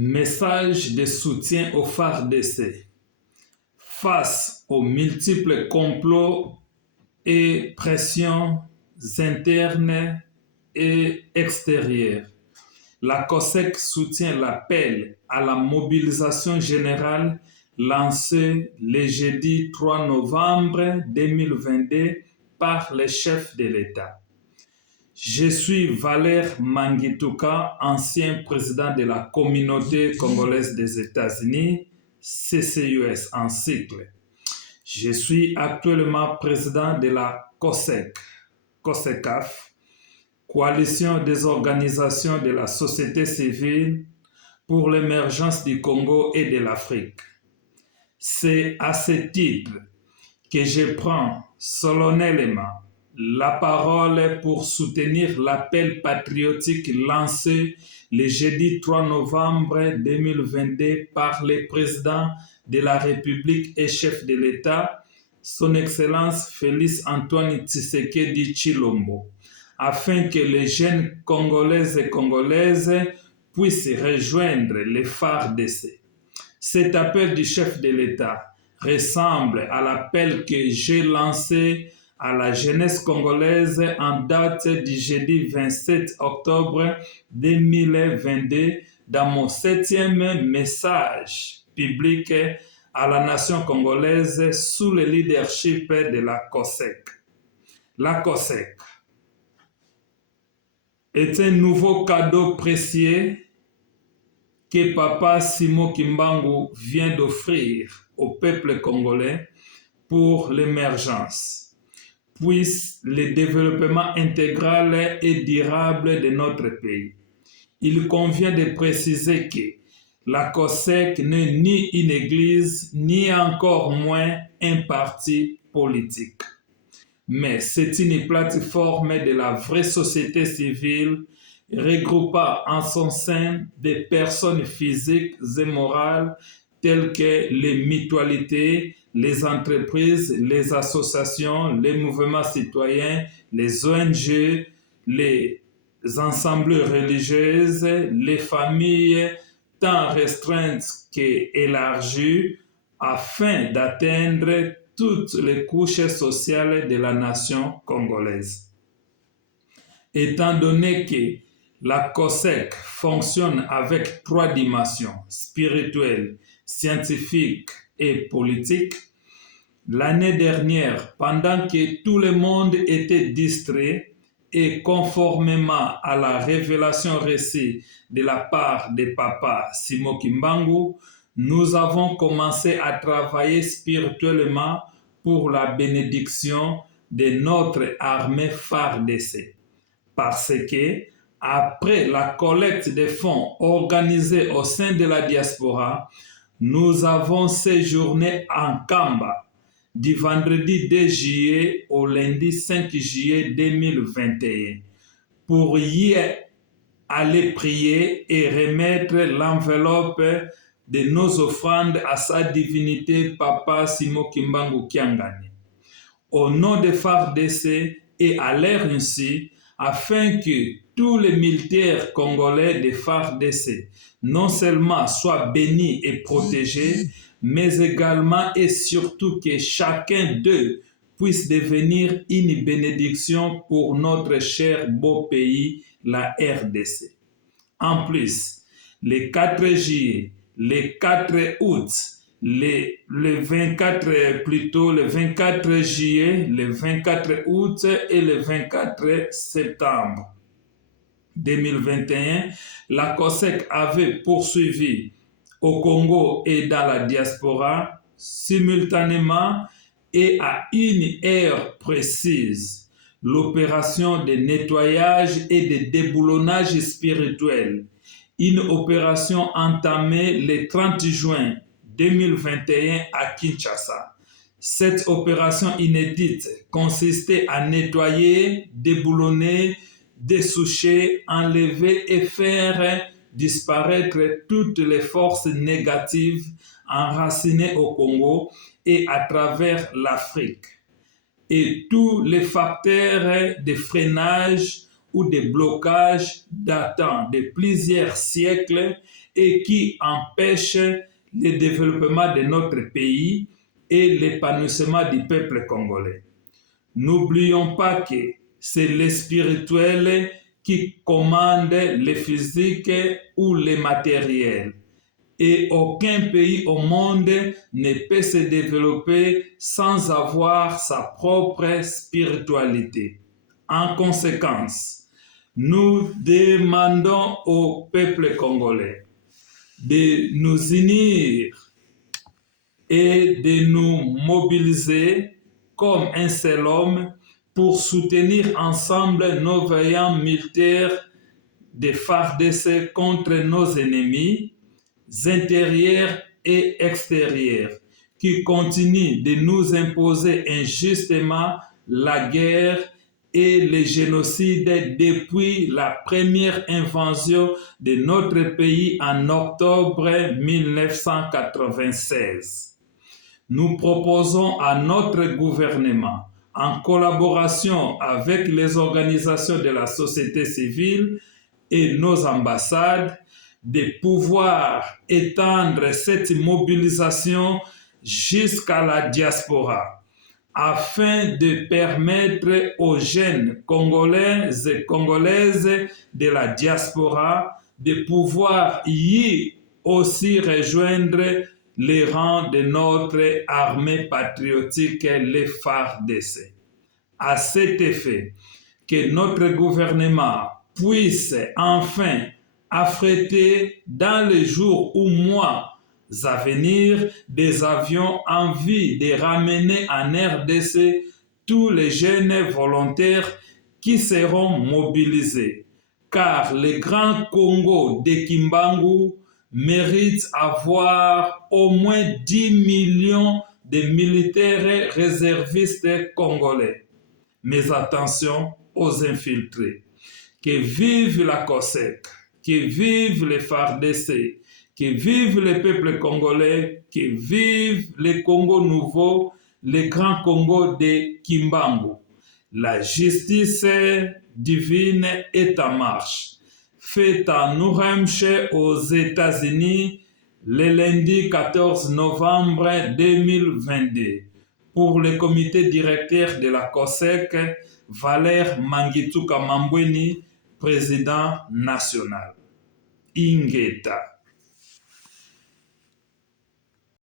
Message de soutien au FARDC. Face aux multiples complots et pressions internes et extérieures, la COSEC soutient l'appel à la mobilisation générale lancé le jeudi 3 novembre 2022 par les chefs de l'État. Je suis Valère Mangituka, ancien président de la communauté congolaise des États-Unis, CCUS en cycle. Je suis actuellement président de la COSEC, COSECAF, Coalition des organisations de la société civile pour l'émergence du Congo et de l'Afrique. C'est à ce titre que je prends solennellement la parole pour soutenir l'appel patriotique lancé le jeudi 3 novembre 2022 par le président de la République et chef de l'État, son Excellence Félix Antoine Tshisekedi Tshilombo, afin que les jeunes Congolaises et Congolaises puissent rejoindre les FARDC. Cet appel du chef de l'État ressemble à l'appel que j'ai lancé à la jeunesse congolaise en date du jeudi 27 octobre 2022 dans mon 7e message public à la nation congolaise sous le leadership de la COSEC. La COSEC est un nouveau cadeau précieux que Papa Simon Kimbangu vient d'offrir au peuple congolais pour l'émergence, puisse le développement intégral et durable de notre pays. Il convient de préciser que la COSEC n'est ni une église, ni encore moins un parti politique. Mais c'est une plateforme de la vraie société civile regroupant en son sein des personnes physiques et morales telles que les mutualités, les entreprises, les associations, les mouvements citoyens, les ONG, les ensembles religieuses, les familles, tant restreintes qu'élargies, afin d'atteindre toutes les couches sociales de la nation congolaise. Étant donné que la COSEC fonctionne avec 3 dimensions, spirituelle, scientifique et politique, l'année dernière, pendant que tout le monde était distrait et conformément à la révélation reçue de la part de Papa Simon Kimbangu, nous avons commencé à travailler spirituellement pour la bénédiction de notre armée FARDC. Parce que, après la collecte des fonds organisée au sein de la diaspora, nous avons séjourné en Kamba du vendredi 2 juillet au lundi 5 juillet 2021 pour y aller prier et remettre l'enveloppe de nos offrandes à sa divinité Papa Simon Kimbangu Kiangani. Au nom de FARDC et à leur ainsi, afin que tous les militaires congolais de FARDC non seulement soient bénis et protégés, mais également et surtout que chacun d'eux puisse devenir une bénédiction pour notre cher beau pays, la RDC. En plus, le 4 juillet, le 4 août, le 24 juillet, le 24 août et le 24 septembre 2021, la COSEC avait poursuivi au Congo et dans la diaspora simultanément et à une heure précise l'opération de nettoyage et de déboulonnage spirituel, une opération entamée le 30 juin 2021 à Kinshasa. Cette opération inédite consistait à nettoyer, déboulonner, dessoucher, enlever et faire disparaître toutes les forces négatives enracinées au Congo et à travers l'Afrique, et tous les facteurs de freinage ou de blocage datant de plusieurs siècles et qui empêchent le développement de notre pays et l'épanouissement du peuple congolais. N'oublions pas que c'est le spirituel qui commande le physique ou le matériel. Et aucun pays au monde ne peut se développer sans avoir sa propre spiritualité. En conséquence, nous demandons au peuple congolais de nous unir et de nous mobiliser comme un seul homme pour soutenir ensemble nos veillants militaires de FARDC contre nos ennemis intérieurs et extérieurs qui continuent de nous imposer injustement la guerre et le génocide depuis la première invasion de notre pays en octobre 1996. Nous proposons à notre gouvernement, en collaboration avec les organisations de la société civile et nos ambassades, de pouvoir étendre cette mobilisation jusqu'à la diaspora, afin de permettre aux jeunes Congolais et Congolaises de la diaspora de pouvoir y aussi rejoindre les rangs de notre armée patriotique, les FARDC. À cet effet, que notre gouvernement puisse enfin affréter dans les jours ou mois à venir des avions en vue de ramener en RDC tous les jeunes volontaires qui seront mobilisés. Car le Grand Congo de Kimbangu mérite avoir au moins 10 millions de militaires réservistes congolais. Mais attention aux infiltrés. Que vive la COSEC, que vive les FARDC, que vive le peuple congolais, que vive le Congo nouveau, le Grand Congo de Kimbangu. La justice divine est en marche. Faite à New Hampshire aux États-Unis le lundi 14 novembre 2022. Pour le comité directeur de la COSEC, Valère Mangituka Mambweni, président national. Ingeta.